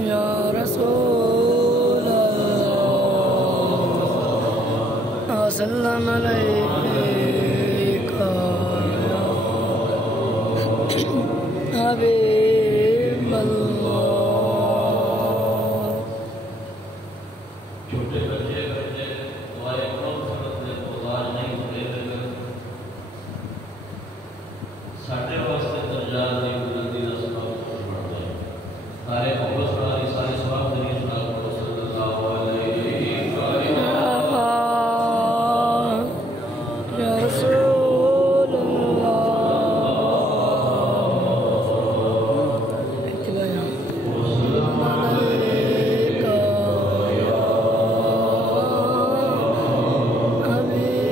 یا رسول اللہ سلام علیکہ یا حبیب اللہ چھوٹے بچے دعائے گزار نہیں ہوتے ساڑھے واسطے درجات کی بلندی کا سبب بڑھتا ہے سارے محبت سارے سواب دنیا صلی اللہ علیہ یا رسول اللہ سلام علیکہ یا حبیب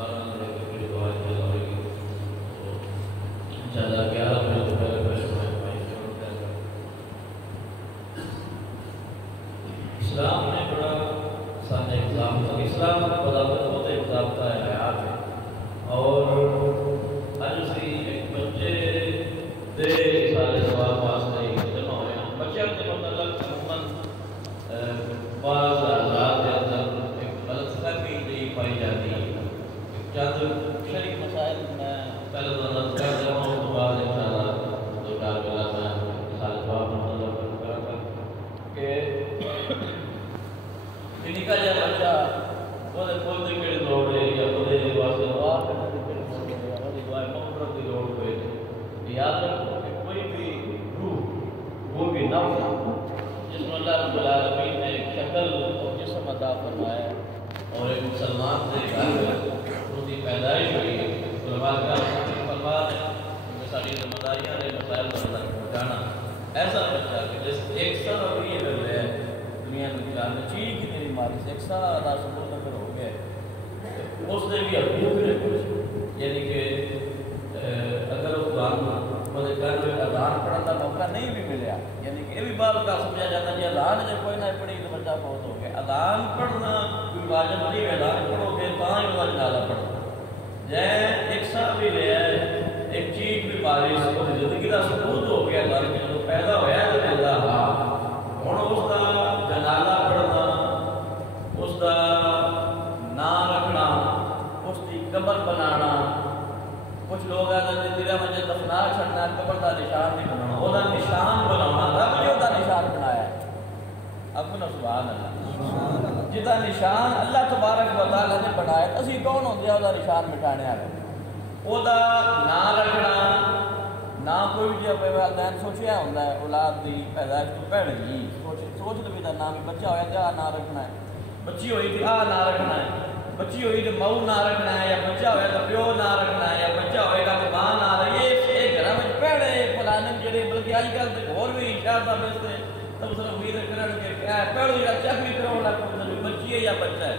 12 بجے تک کی دعا چل رہی ہے تو انشاءاللہ 11 بجے تو پہلے اسلام نے بڑا سارے اقدام تھا اسلام بدولت بہت اقدام کا حیات ہے اور اج اسی ایک بچے دے سارے سواب واسطے جمع ہوئے ہیں بچوں کے متعلق عموماً بعض حضرات کے اندر ایک غلط فہمی نہیں پائی جاتی ہے چند شریک مسائل میں پہلے تو نظر کر رہا ہوں تو بعد انشاءاللہ دو چار بلا میں سارے سواب مطلب کرا کر کہ نکا جا بچہ وہ کوئی بھی کڑی لوڑ ہے یا کوئی واسطے دعا کرنے کی کڑی لوڑ ہے یا وہ دعا مغفرت کی لوڑ ہوئے یاد رکھو کہ کوئی بھی روح وہ بھی نفس جس میں اللہ رب العالمین نے ایک شکل اور جسم عطا فرمایا ہے اور ایک مسلمان سے گھر میں اس کی پیدائش ہوئی ہے علماء کرام فرماتے ہیں کہ ساری ذمہ داریاں نے مسائل پر تک پہنچانا ایسا بچہ کہ جس ایک سر اور یہ لگ رہا ہے دنیا میں جان میں چیز کی میری ماری سے ایک سارا سبور نظر ہو گیا اس نے بھی حقوق نے کچھ یعنی کہ اگر اس قرآن مجھے گھر میں اذان پڑھنے کا موقع نہیں بھی ملیا یعنی کہ یہ بھی بات کا سمجھا جاتا ہے اذان جب کوئی نہ پڑھی تو بچہ بہت ہو گیا اذان پڑھنا کوئی واجب نہیں ہے اذان پڑھو گے تاں ہی وہ جنازہ پڑھنا جائے ایک سا بھی لے ایک چیز بھی پاری اس کو زندگی کا ثبوت ہو گیا گھر میں جو پیدا ہوا ہے تو پیدا ہوا ہوں اس کا جنازہ پڑھنا اس کا نام رکھنا اس کی قبر بنانا کچھ لوگ دل میں دفنا چھڑنا قبر کا نشان نہیں بنانا وہ نشان بنانا رب جو نشان بنایا ہے اپنا سبحان اللہ جدا نشان اللہ تبارک و تعالی نے بنایا اسی کون ہوندے ہیں وہ نشان مٹانے والے وہ نام رکھنا نہ کوئی بھی اپنے والدین سوچیا ہوتا ہے اولاد کی پیدائش تو پہلے ہی سوچ لو بھی نام بچہ ہوا تو آ نام رکھنا ہے بچی ہوئی تھی آ نام رکھنا ہے بچی ہوئی تو مئو نام رکھنا ہے یا بچہ ہوا تو پیو نام رکھنا ہے یا بچہ ہوئے گا تو ماں نام رکھنا یہ گھر میں پہلے فلانے جڑے بلکہ اج کل اور بھی شہر کا بیستے تب صرف امید کرن کہ پہلو یا چیک بھی کراؤ لگ بچی ہے یا بچہ ہے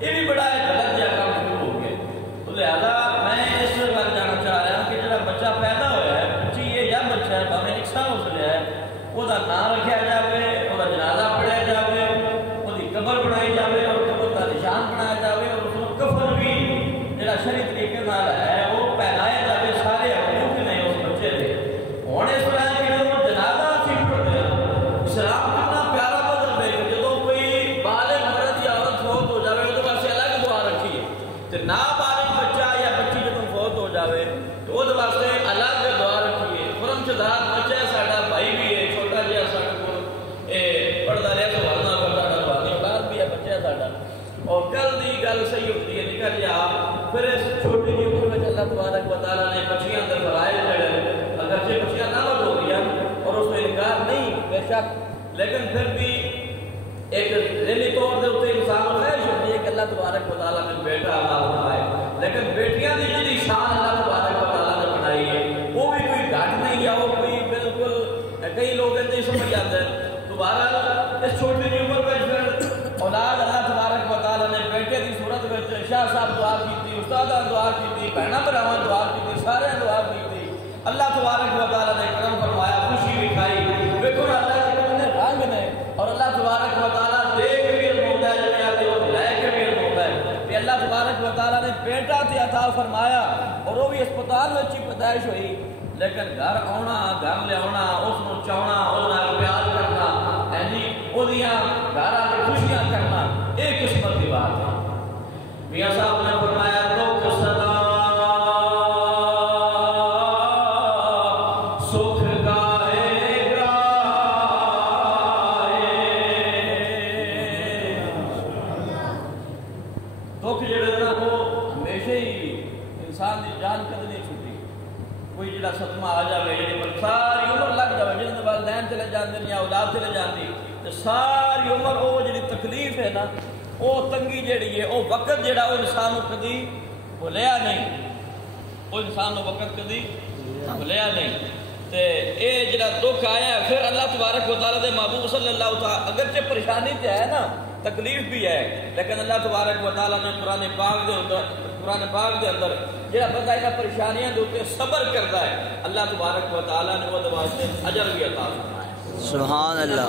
یہ بھی بڑا ایک غلط جہاں کام شروع ہو گیا تو لہٰذا میں اس بات جانا چاہ رہا ہوں کہ جڑا بچہ پیدا ہوا ہے بچی ہے یا بچہ ہے ہمیں ایک سال ہو سکیا ہے وہ نام رکھا جائے وہ جنازہ پڑھیا جائے وہ قبر بنائی جائے اور قبر کا نشان بنایا جائے اور اس کو کفن بھی جڑا شرعی طریقے نال ہے وہ پہنایا جائے سارے حقوق نے اس بچے کے ہوں اس طرح کہ وہ جنازہ اسی پڑھتے ہیں اسلام کتنا پیارا مذہب ہے کہ جدو کوئی بالغ مرد یا عورت فوت ہو جائے وہ واسطے الگ دعا رکھی ہے تو نابالغ بچہ یا بچی جدو فوت ہو جائے تو وہ واسطے الگ دعا رکھی ہے قرم شداد بچہ ہے ساڈا بھائی بھی ہے چھوٹا جہا ساڈے کول پڑھتا رہا تو ورنہ پڑھتا ڈلوانی اولاد بھی ہے بچہ ہے ساڈا اور کل دی گل صحیح ہوتی ہے نکل جا پھر اس چھوٹی جی عمر میں اللہ تبارک و تعالیٰ نے بچیاں اندر فرائض جڑے اگرچہ بچیاں نابالغ ہو گئی ہیں اور اس میں انکار نہیں بے شک لیکن پھر بھی ایک ذہنی طور سے اتنے انسان کو خواہش ہوتی ہے کہ اللہ تبارک و تعالیٰ نے بیٹا عطا فرمائے لیکن بیٹیاں کی جڑی شان اللہ تبارک و تعالیٰ نے بنائی ہے وہ بھی کوئی گھٹ نہیں ہے وہ کوئی بالکل کئی لوگ نہیں سمجھ جاتے ہیں دوبارہ اس چھوٹی سی عمر میں پھر اولاد اللہ تبارک و تعالیٰ نے بیٹے کی صورت میں شاہ صاحب دعا کی تھی استادہ دعا کی تھی بہنوں بھراواں دعا کی تھی سارے دعا کی تھی اللہ تبارک و تعالیٰ نے کرم فرمایا خوشی بھی کھائی دیکھو اللہ کے کتنے رنگ نے اور اللہ تبارک و تعالیٰ دیکھ بھی علم ہوتا ہے جو آتے ہو لے کے بھی علم ہوتا ہے کہ اللہ تبارک و تعالیٰ نے بیٹا تے عطا فرمایا اور وہ بھی اسپتال میں اچھی پیدائش ہوئی لیکن گھر آنا گھر لیا اس کو چاہنا اس پیار کرنا وہ گھر آ کے خوشیاں کرنا ایک قسمت کی بات ہے میاں صاحب نے فرمایا دکھ صدا سکھ گائے دکھ جڑے نا وہ ہمیشہ ہی انسان کی جان کد نہیں چھٹی کوئی جڑا صدمہ آ جائے جی ساری عمر لگ جائے جن کے والدین چلے جاندے یا اولاد چلے جاندی تو ساری عمر وہ جڑی تکلیف ہے نا وہ تنگی جڑی ہے وہ وقت جڑا وہ انسان کدی بھولیا نہیں وہ انسان وقت کدی بھولیا نہیں تے اے جڑا دکھ آیا پھر اللہ تبارک و تعالیٰ دے محبوب صلی اللہ تعالیٰ اگرچہ پریشانی تے ہے نا تکلیف بھی ہے، لیکن اللہ تبارک و تعالیٰ نے قرآن پاک دے اندر جہاں بندہ انہاں پریشانیاں دے اوپر صبر کرتا ہے، اللہ تبارک و تعالیٰ نے وہ واسطے اجر بھی عطا فرمایا۔ سبحان اللہ۔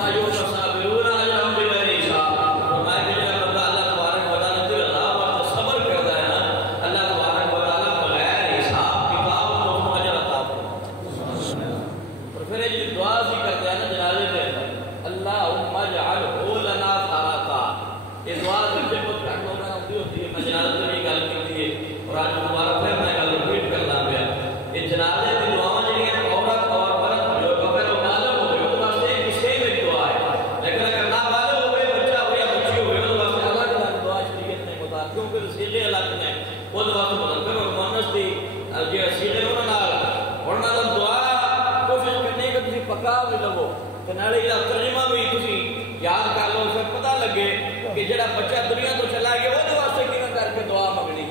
یاد کر لو، پھر پتہ لگے کہ جڑا بچہ دنیا تو چلا گیا وہ واسطے کیوں کر کے دعا منگنی۔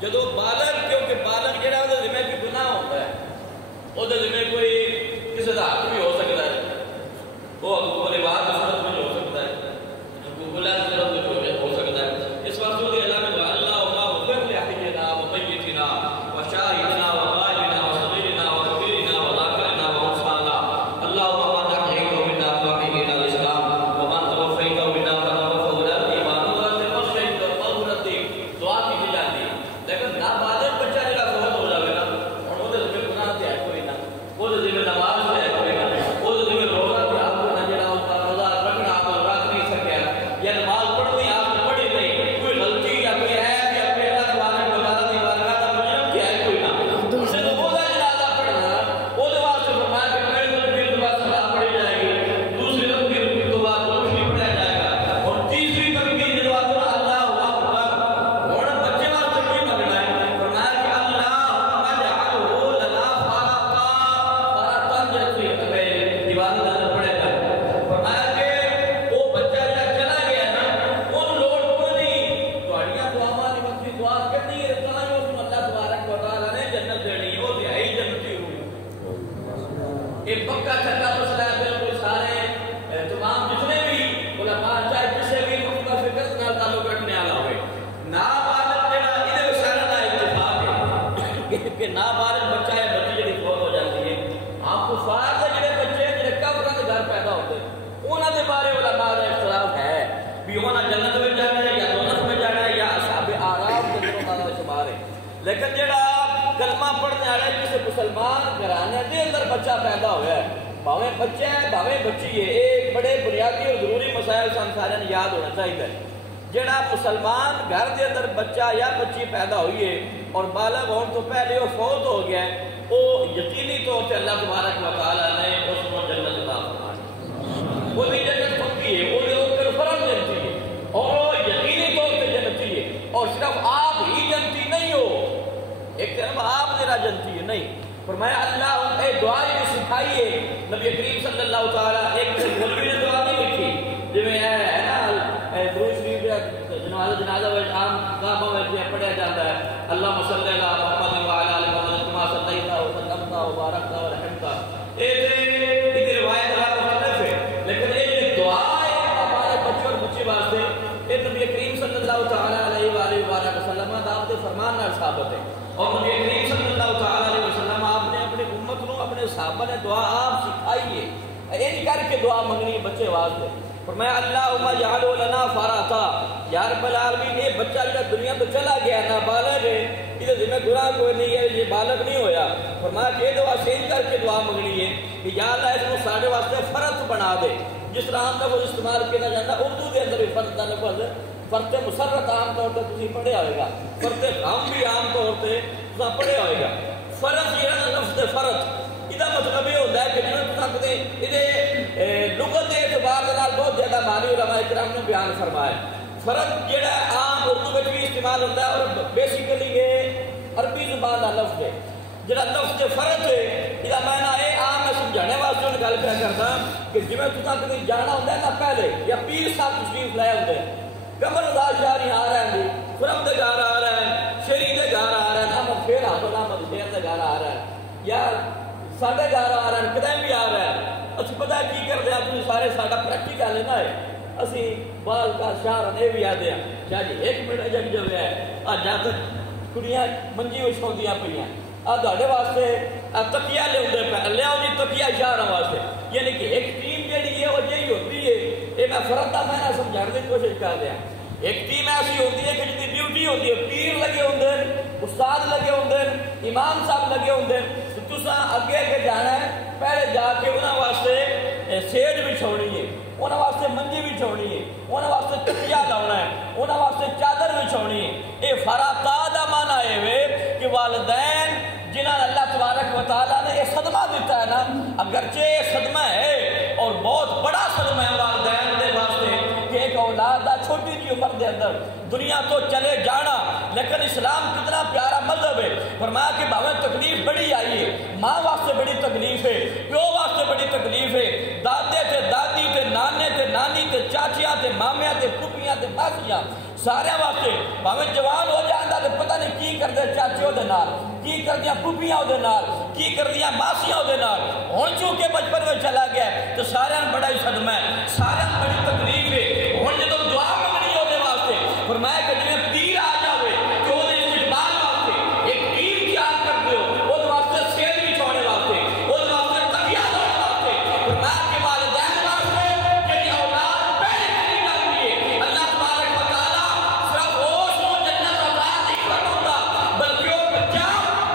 جدو بالغ، کیونکہ بالغ جڑا وہ ذمہ کوئی گناہ ہوتا ہے، وہ ذمہ کوئی کسی کا حق بھی ہو سکتا ہے، وہ حقوق العباد کی صورت میں ہو سکتا ہے، حقوق اللہ کی صورت میں ہو سکتا ہے۔ اس واسطے وہ اللہ نے دعا اللہ اغفر لحینا ومیتنا وشاہدنا وغائبنا وصغیرنا وکبیرنا وذاکرنا وانسانا اللہم من احییته منا فاحینا الاسلام ومن توفیته منا فتوفه علی الایمان وذات الشہید والمغفرۃ دعا کی جاتی ہے۔ لیکن نابالغ بچہ جڑا فوت ہو جاوے نا، اور وہ ذمہ گناہ تے ہے کوئی نہ، وہ ذمہ نماز تے ہے کوئی نہ، وہ ذمہ روزہ تے آپ کو نہ جڑا اس کا روزہ رکھنا آپ کو رکھ نہیں سکیا، یا نماز پڑھنی آپ نے پڑھی نہیں، کوئی غلطی یا کوئی عیب یا کوئی اللہ تبارک و تعالیٰ کی بارگاہ کا مجرم کیا ہے کوئی نہ، اسے تو وہ جنازہ پڑھنا، وہ دے واسطے فرمایا کہ پہلے تکبیر کے بعد صلاۃ پڑھی جائے گی، دوسری تکبیر کے بعد روشنی پڑھایا جائے گا، اور تیسری تکبیر کے بعد اللہ اکبر۔ اور بچے واسطے کوئی منگنا ہے، فرمایا کہ اللہم اجعلہ لنا فرطا جیسے دیوار نظر پڑے گا، فرمایا کہ وہ بچہ جا چلا گیا نا، ان لوڑ کو نہیں تواڈیاں دعاواں دی وقتی دعا کرنی ہے، تو اس کو اللہ تبارک و تعالیٰ نے جنت دینی ہے، وہ بھی ہے جنتی ہوئی۔ یہ پکا چھکا مسئلہ ہے، بالکل سارے تمام جتنے بھی علماء چاہے کسی بھی نقطہ فکر نہ تعلق رکھنے والا ہوئے، نابالغ جڑا ادھر سارا دا اتفاق ہے کہ نابالغ بچہ ہے، بچی جڑی فوت ہو جاتی ہے، آپ کو فار دے جڑے بچے جڑے قبراں دے گھر پیدا ہوتے انہاں دے بارے علماء دا اختلاف ہے بھی انہاں جنت میں جانا ہے یا دوزخ میں جانا ہے یا اصحاب اعراف کے گروہ دا شمار ہے۔ لیکن جڑا کلمہ پڑھنے والا کسی مسلمان گھرانے دے اندر بچہ پیدا ہوا ہے، بھاویں بچہ ہے بھاویں بچی ہے، ایک بڑے بنیادی اور ضروری مسائل سن سارے یاد ہونا چاہیے۔ جڑا مسلمان گھر دے اندر بچہ یا بچی پیدا ہوئی ہے اور بالغ ہونے تو پہلے وہ فوت ہو گیا ہے، وہ یقینی طور سے اللہ تبارک و تعالیٰ نے اس کو جنت عطا فرمائی، وہ بھی جنت پکی ہے، وہ اوپر فرض جنتی ہے، اور وہ یقینی طور سے جنتی ہے، اور صرف آپ ہی جنتی نہیں ہو، ایک طرف آپ میرا جنتی ہے نہیں۔ فرمایا اللہ اے دعا یہ سکھائی ہے، نبی کریم صلی اللہ تعالیٰ ایک مولوی نے دعا نہیں لکھی جویں ہے نا درود شریف جنازہ عام کعبہ میں پڑھا جاتا ہے، اللہم صلی علی محمد وعلی آل محمد کما صلیت وسلمت وبارکت ورحمت، یہ روایت مختلف ہے، لیکن یہ دعا ہے ہمارے بچوں اور بچی واسطے، یہ نبی کریم صلی اللہ تعالیٰ علیہ وآلہ وسلم آپ کے فرمان نال ثابت ہے، اور نبی کریم صلی اللہ تعالیٰ علیہ وسلم آپ نے اپنی امت نو اپنے صحابہ نے دعا آپ سکھائی ہے، یہ کر کے دعا منگنی بچے واسطے۔ فرمایا اللہم اجعل لنا فرطا، یا رب العالمین یہ بچہ جڑا دنیا تو چلا گیا نابالغ ہے، یہ ذمہ گناہ کوئی نہیں ہے، یہ بالغ نہیں ہویا، فرمایا کہ یہ دعا سین کر کے دعا منگنی ہے کہ یا اللہ اس کو سارے واسطے فرض بنا دے، جس طرح ہم کا وہ استعمال کیا جاتا ہے اردو کے اندر بھی فرض کا لفظ فرض مسرت عام طور پہ تسی پڑھیا ہوئے گا، فرض غم بھی عام طور پہ تسا پڑھیا ہوئے گا۔ فرض یہ لفظ فرض یہ مطلب یہ ہوتا ہے کہ جنہوں نے یہ لغت کے اعتبار کے بہت زیادہ معنی علماء کرام نے بیان فرمایا۔ فرض جڑا عام اردو میں بھی استعمال ہوتا ہے اور بیسیکلی یہ عربی زبان کا لفظ ہے، جڑا لفظ فرض ہے یہ معنی ہے عام میں سمجھانے واسطے گل کیا کرتا کہ جی تھی جانا ہوتا ہے نا پہلے یا پیر صاحب تشریف لائے ہوتے ہیں، قبر اداس شاہی آ رہے ہیں، خرم کے گھر آ رہے ہیں، شیری کے گھر آ رہے ہیں، احمد شیر حاصل احمد شیر کے گھر آ رہے ہیں، یا ساڈے گھر آ رہے ہیں، کدے بھی آ رہے ہیں، اچھا پتا کی کرتے ہیں، تھی سارے ساڈا پریکٹیکل ہے نا، اسی بال کا شہر نے بھی آدھے ہیں چاہیے 1 منٹ جب جو ہے جات کڑیاں منجی وچھاؤندیاں پئیاں آدھے واسطے تکیا لے آؤ جی تکیا اشارہ واسطے یعنی کہ ایک ٹیم جہی ہے وہ یہی ہوتی ہے یہ میں فرق کا میں سمجھانے کی کوشش کر رہا ایک ٹیم ایسی ہوتی ہے کہ جن کی ڈیوٹی ہوتی ہے پیر لگے ہوتے ہیں استاد لگے ہوتے ہیں امام صاحب لگے ہوتے ہیں تو تسا اگے اگے جانا ہے پہلے جا کے انہوں واسطے سیج بھی چھوڑنی ہے انہوں واسطے منجی بھی چھوڑنی ہے انہوں واسطے تکیا لاؤنا ہے انہوں واسطے چادر بھی چھوڑنی ہے یہ فراتا دا مانا ہے کہ والدین جنہاں اللہ تبارک و تعالیٰ نے یہ صدمہ دیتا ہے نا اگرچہ یہ صدمہ ہے اور بہت بڑا صدمہ ہے والدین دے واسطے کہ ایک اولاد دا چھوٹی جی عمر دے اندر دنیا تو چلے جانا لیکن اسلام کتنا پیارا مذہب ہے فرمایا کہ باویں تکلیف بڑی آئی ہے ماں واسطے بڑی تکلیف ہے پیو واسطے بڑی تکلیف ہے دادے تے دادی تے نانے تے نانی تے چاچیاں تے مامیاں تے پھوپھیاں تے ماسیاں سارے واسطے باویں جوان ہو جاندا تے پتہ نہیں کی کردے چاچیوں دے نال کی کردیاں پھوپھیاں دے نال کی کردیاں ماسیاں دے نال ہن چونکہ بچپن میں چلا گیا تو سارے بڑا ہی صدمہ ہے سارے بڑی تکلیف ہے ہن جدوں دعا منگنی ہو دے واسطے فرمایا کہ جویں پیر آ جاوے کہ او دے استقبال واسطے ایک ٹیم تیار کر دیو او دے واسطے سیل بھی چھوڑنے واسطے او دے واسطے تکیا لانے واسطے فرمایا کہ والدین واسطے کہ اولاد پہلے کری جاتی ہے اللہ تبارک و تعالیٰ صرف اس کو جنت عطا نہیں فرماتا بلکہ وہ بچہ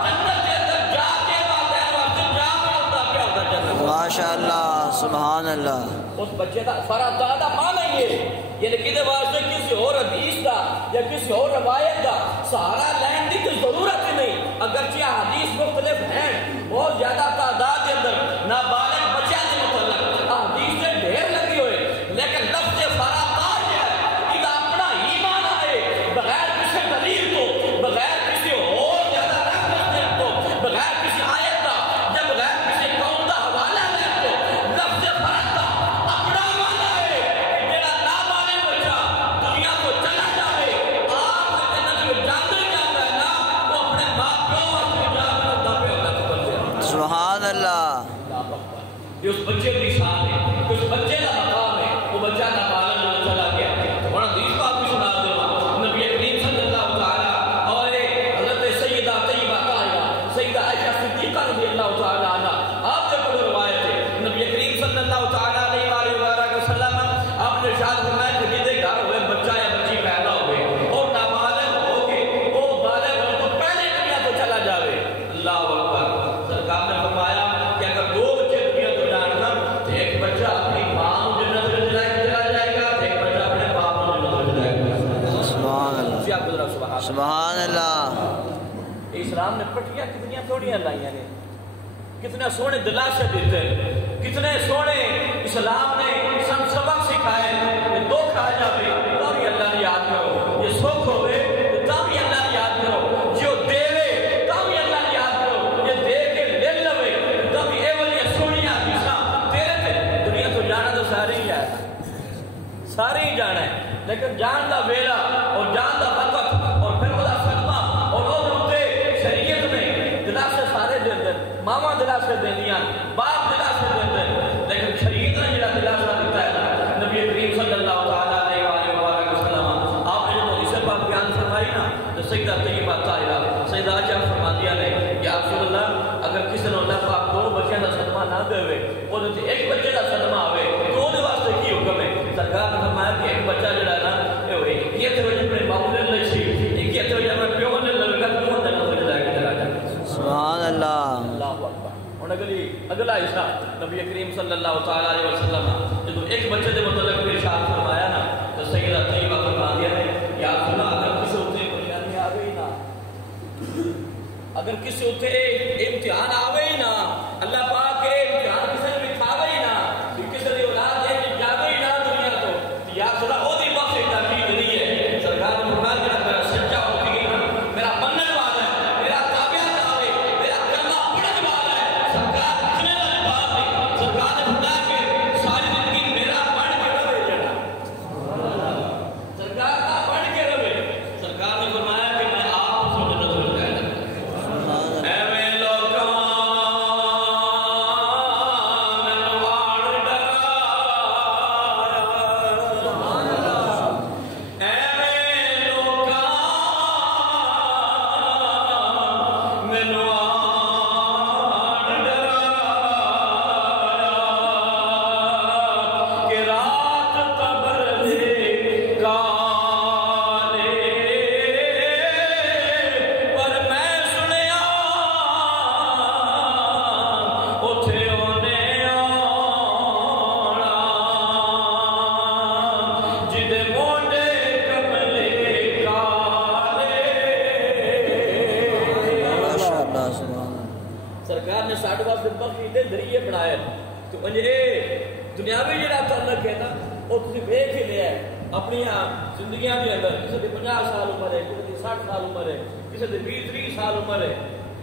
جنت کے اندر جا کے والدین واسطے جا ملتا پیا ہوتا جنت ماشاءاللہ سبحان اللہ اس بچے کا فراتہ دا معنی یہ یعنی کہ واسطے کسی اور حدیث دا یا کسی اور روایت دا سہارا لین کی کوئی ضرورت ہی نہیں اگرچہ حدیث مختلف ہیں بہت زیادہ تعداد کے اندر نابالغ بچے کے متعلق حدیث سے ڈھیر لگی ہوئے لیکن لفظ فراتہ ہے یہ اپنا ہی معنی ہے بغیر کسی دلیل کو بغیر کسی اور زیادہ ریفرنس کو بغیر کسی آیت کا یا بغیر کسی قوم کا حوالہ لے کو لفظ فراتہ اپنا معنی ہے میرا نابالغ بچہ دنیا کو چلا جائے آپ جنت میں جاتے جاتا ہے نا وہ اپنے باپ کو واسطے جا کر ہوتا پہ ہوتا تو بچے سبحان اللہ یہ اس بچے کی شان ہے اس بچے کا مقام ہے وہ بچہ نابالغ جو چلا گیا بڑا حدیث پاک بھی سنا دوں نبی کریم صلی اللہ تعالی اور حضرت سیدہ طیبہ طاہرہ سیدہ عائشہ صدیقہ رضی اللہ تعالی عنہ آپ کے کوئی روایت ہے نبی کریم صلی اللہ تعالی علیہ وآلہ وسلم آپ نے ارشاد فرمایا کہ جس گھر ہوئے بچہ یا بچی پیدا ہوئے اور نابالغ ہو کے وہ بالغ ہو تو پہلے دنیا کو چلا جاوے اللہ اکبر سرکار نے فرمایا کہ اگر 2 بچے دنیا کو جاننا تو ایک بچہ اپنی ماں جنت میں چلا جائے گا ایک بچہ اپنے باپ جنت میں چلائے گا سبحان اللہ سبحان اللہ اسلام نے پٹیاں کتنی تھوڑیاں لائیاں نے کتنے سونے دلاسے دیتے کتنے سونے اسلام نے سب سبق سکھائے یہ دکھ آ جائے تو بھی اللہ نے یاد کرو یہ سکھ ہوئے تو بھی اللہ نے یاد کرو جو دیوے تو بھی اللہ نے یاد کرو یہ دے کے لے لوے تو بھی اے والی سونیاں کسا تیرے تے دنیا تو جانا تو سارے ہی ہے سارے ہی جانا ہے لیکن جان دا ویلا اور جان دا وقت اور پھر وہ صدمہ اور وہ ہوتے شریعت میں دلاسے سارے دے دیں ماما دلاسے دے دیا باپ دلاسے دے دیں لیکن شریعت نے جڑا دلاسا دیتا ہے نبی کریم صلی اللہ تعالی علیہ وآلہ وسلم آپ نے جو اسے پاک بیان فرمائی نا تو سیدہ طیبہ طاہرہ سیدہ عائشہ فرماندیاں نے یا رسول اللہ اگر کسی نے اللہ پاک 2 بچوں کا صدمہ نہ دے وہ تو ایک بچے کا صدمہ آئے تو وہ واسطے کی حکم ہے سرکار نے فرمایا کہ ایک بچہ جڑا نا یہ تو وجہ میں باپ نے لئی سی یہ تو وجہ میں پیو نے لگا پیو نے لگا کے سبحان اللہ اللہ اکبر اور اگلا حصہ نبی کریم صلی اللہ تعالی علیہ وسلم جب ایک بچے کے متعلق ارشاد فرمایا نا تو سیدہ طیبہ فرماندیاں نے یا سنا اگر کسی اوتے پریشانی آ گئی نا اگر کسی اوتے امتحان آ گئی نا اللہ پاک کے امتحان کسی نے کھا گئی نا کسی نے اولاد ہے جا گئی نا دنیا تو یا سنا او دی بخش تاکید نہیں ہے سرکار نے فرمایا کہ میرا سچا ہوتی میرا منن والا ہے میرا تابع ہے میرا کلمہ پڑھنے والا ہے سرکار کتنے والی بات ہے سرکار نے فرمایا کہ ساری زندگی میرا پڑھ کے رہے جڑا سرکار کا پڑھ کے رہے سرکار نے فرمایا کہ میں آپ کو جنت میں لے جاؤں گا اے لوگوں سرکار نے ساڈے واسطے بخشی دے ذریعے بنائے تو انجے دنیاوی جڑا تعلق ہے نا وہ تسی دیکھ ہی لیا ہے اپنی زندگیاں کے اندر. کسی کی 50 سال عمر ہے, کسی کی 60 سال عمر ہے, کسی کی 20-30 سال عمر ہے.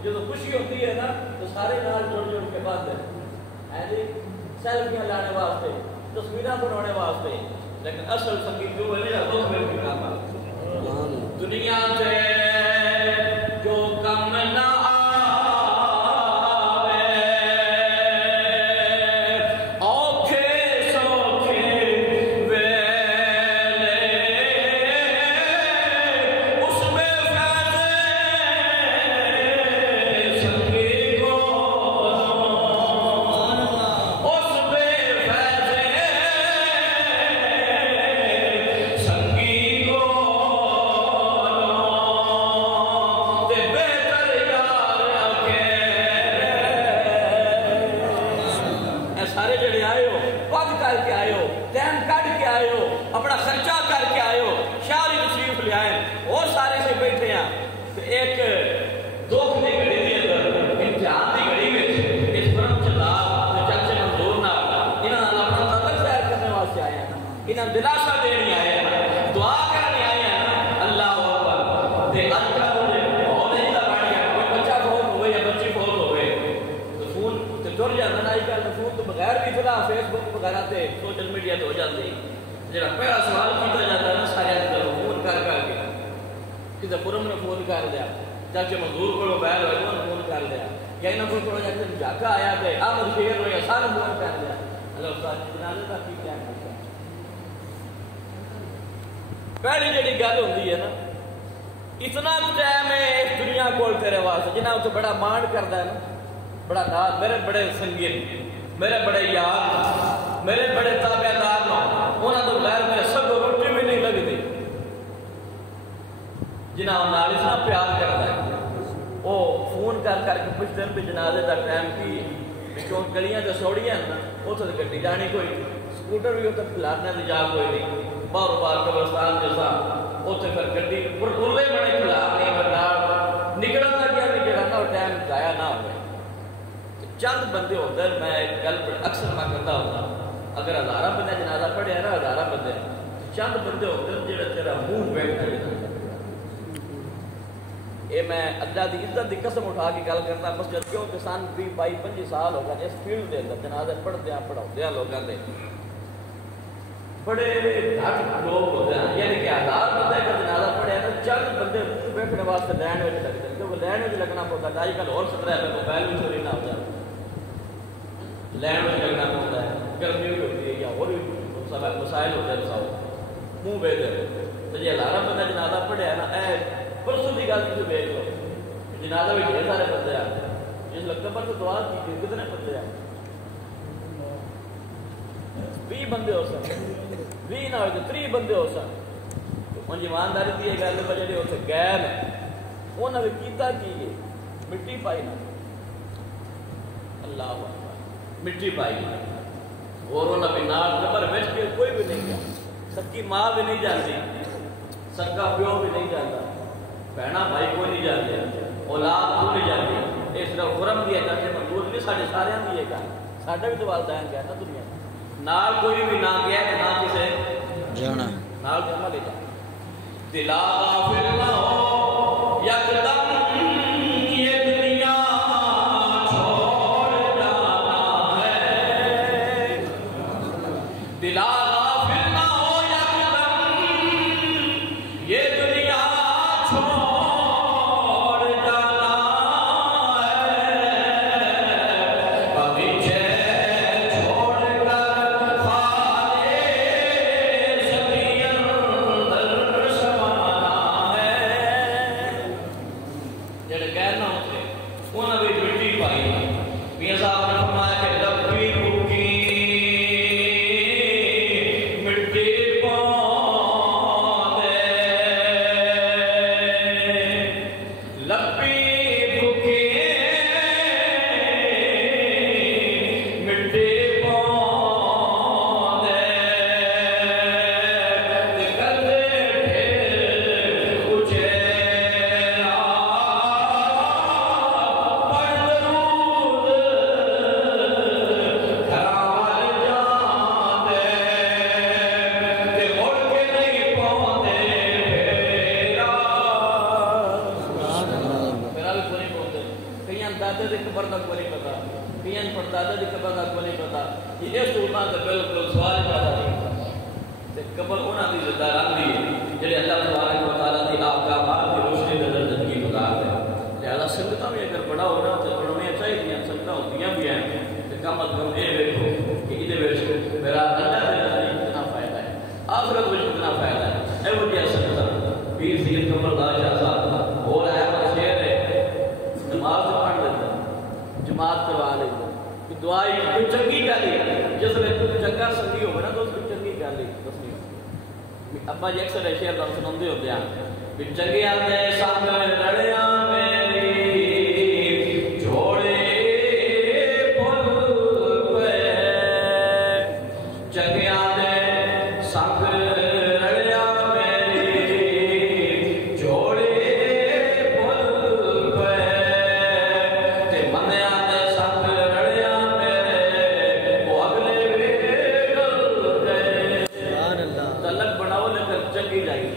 جب خوشی ہوتی ہے نا تو سارے نال جڑ کے بعد ہے جی سیلفیاں لانے واسطے, تصویراں بنانے واسطے, لیکن اصل سنگیت جو ہے نا وہ میرے کام ہے. دنیا سے جو کم نہ دلاسا دینی آئے ہیں, دعا کرنے آئے ہیں. اللہ اکبر تے اج کا ماحول نہیں بن گیا, کوئی بچہ فوت ہوئے یا بچی فوت ہوئے تو فون تے ٹر جاتا نا. اج کل فون تو بغیر بھی فلا فیس بک وغیرہ تے سوشل میڈیا تے ہو جاتی. جڑا پہلا سوال کیتا جاتا ہے نا سارے فون کر کے کسی پرم نے فون کر دیا, چاچے مزدور کو موبائل ہوئے انہوں نے فون کر دیا, یا انہوں کو تھوڑا جا جھاکا آیا تے آمد شیر ہوئے سارے فون کر دیا. اللہ استاد جنازے کا کی کیا کرتا. پہلی جڑی گل ہوندی ہے نا اتنا ٹائم ہے اس دنیا کول تیرے واسطے جنہاں تے بڑا مانڈ کردا ہے نا, بڑا ناز, میرے بڑے سنگین, میرے بڑے یار, میرے بڑے تابعدار انہاں تو بغیر میرے سگوں روٹی بھی نہیں لگدی. جنہاں نال اتنا پیار کردا ہے وہ فون کر کے پوچھتے ہیں بھی جنازے دا ٹائم کی ہے, کیوں گلیاں تے سوڑیاں نا اوتھے تے گڈی جانی کوئی, سکوٹر بھی اوتھے کھلارنے دی جا کوئی نہیں. باہر باہر قبرستان جیسا اوتھے پھر گڈی پرکولے بڑے کھلارنے بردار نکلن لگیا بھی جڑا نا ٹائم ضائع نہ ہوئے. چند بندے ہوتے ہیں, میں ایک گل اکثر میں کرتا ہوتا, اگر 1000 بندے جنازہ پڑھے ہیں نا 1000 بندے چند بندے ہوتے ہیں جڑا تیرا منہ بیٹھا جاتا. یہ میں اللہ دی عزت دی قسم اٹھا کے گل کرنا مسجد کیوں کہ سن 20-22-25 سال ہو گئے اس فیلڈ کے اندر جنازے پڑھتے ہیں پڑھاتے ہیں لوگوں کے بڑے گھٹ لوگ ہوتے ہیں, یعنی کہ 1000 بندے کا جنازہ پڑھے تو چند بندے بیٹھنے واسطے لائن میں لگتے ہیں, کیونکہ لائن میں لگنا پڑتا ہے. آج کل اور خطرہ ہے موبائل بھی چوری نہ ہو جائے, لائن میں لگنا پڑتا ہے, گرمی بھی ہوتی ہے یا اور بھی مسائل ہوتے ہیں, سب منہ بے دے. تو یہ 1000 بندہ جنازہ پڑھے ہے نا, اے پرسوں کی گل تھی دیکھ لو, جنازہ بھی ڈھیر سارے بندے آتے ہیں. جس لگتا پر تو دعا کی کتنے بندے آتے 20 بندے ہو سن, 20 نہ ہوئے تو 30 بندے ہو سن. ان ایمانداری کی گل ہے جڑے اتنے گئے انہوں نے کیتا کی مٹی پائی نہ, اللہ مٹی پائی اور انہوں نے نال قبر بچ کے کوئی بھی نہیں گیا. سکی ماں بھی نہیں جانتی, سکا پیو بھی نہیں جانتا, بہنا بھائی کوئی نہیں جانتے, اولاد کوئی نہیں جانتی. یہ صرف خرم کی ہے چاچے منظور نہیں, سارے سارے کی یہ گل, ساڈا بھی تو والدین گیا نا دنیا نال کوئی بھی نہ گیا کہ نہ کسے جانا نال کو لے جا. دلا غافل نہ ہو یکدم یہ دنیا چھوڑ جانا ہے. دلا غافل نہ ہو یکدم یہ دنیا چھوڑ جانا ہے. ابھی دادے دی قبر دا کوئی نہیں پتا، کئیں پردادے دی قبر دا کوئی نہیں پتا، یہ صورتاں تے بالکل سوال پیدا نہیں کرتا تے قبر انہاں دی زندہ رہندی ہے جڑے اللہ تبارک و تعالیٰ دی احکامات دی روشنی دے اندر زندگی گزارتے ہیں۔ لہذا سنگتاں بھی اگر بڑا ہونا تے پڑھنیاں چاہیے، سنگتاں ہوندیاں بھی ہیں تے کم از کم یہ دیکھو کہ یہ میرا اللہ دے نزدیک کتنا فائدہ ہے، آخرت وچ کتنا فائدہ ہے۔ ایو جہاں سنگتاں پیر سید قمر دار شاہ صاحب اور احمد شیر ہے، نماز پڑھ لیتا، جماعت کروا لیتا، دعائی کوئی چنگی گل ہے، جس وقت چنگا سنگی ہوگا نا تو اس کو چنگی گل ہے دسنی ہو۔ ابا جی اکثر شعر دا سناندے ہوتے ہیں کہ چنگیاں دے سنگ لڑیاں میری جوڑے پل پہ، چنگیاں دے سنگ لڑیاں میری جوڑے پل پہ، تے بندیاں دے سنگ لڑیاں میرے وہ اگلے ویگل گئے۔ تلک بناؤ لیکن چنگی جائے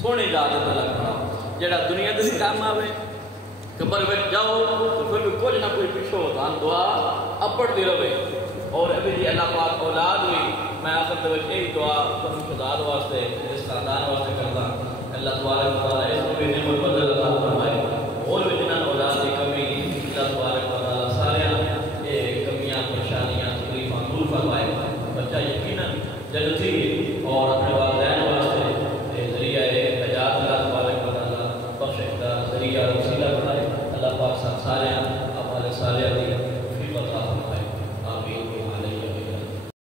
سونے ذات تلک بناؤ جڑا دنیا دے کام آوے، قبر وچ جاؤ تو پھر بھی کچھ نہ کوئی پیچھو تان دعا اپڑتی رہے۔ اور ابھی جی اللہ پاک اولاد ہوئی، میں آخر دے وچ یہی دعا تمہیں خداد واسطے اس خاندان واسطے کرتا، اللہ تبارک و تعالیٰ اس کو بھی نعمت بدل عطا فرمائے، اور بھی جنہاں اولاد کی کمی اللہ تبارک و تعالیٰ سارے کمیاں پریشانیاں تکلیفاں دور فرمائے۔ بچہ یقیناً جنتی اور اپنے والدین واسطے ذریعہ نجات اللہ تبارک و تعالیٰ بخشش کا ذریعہ وسیلہ بنائے۔ اللہ پاک سارے ہمارے سارے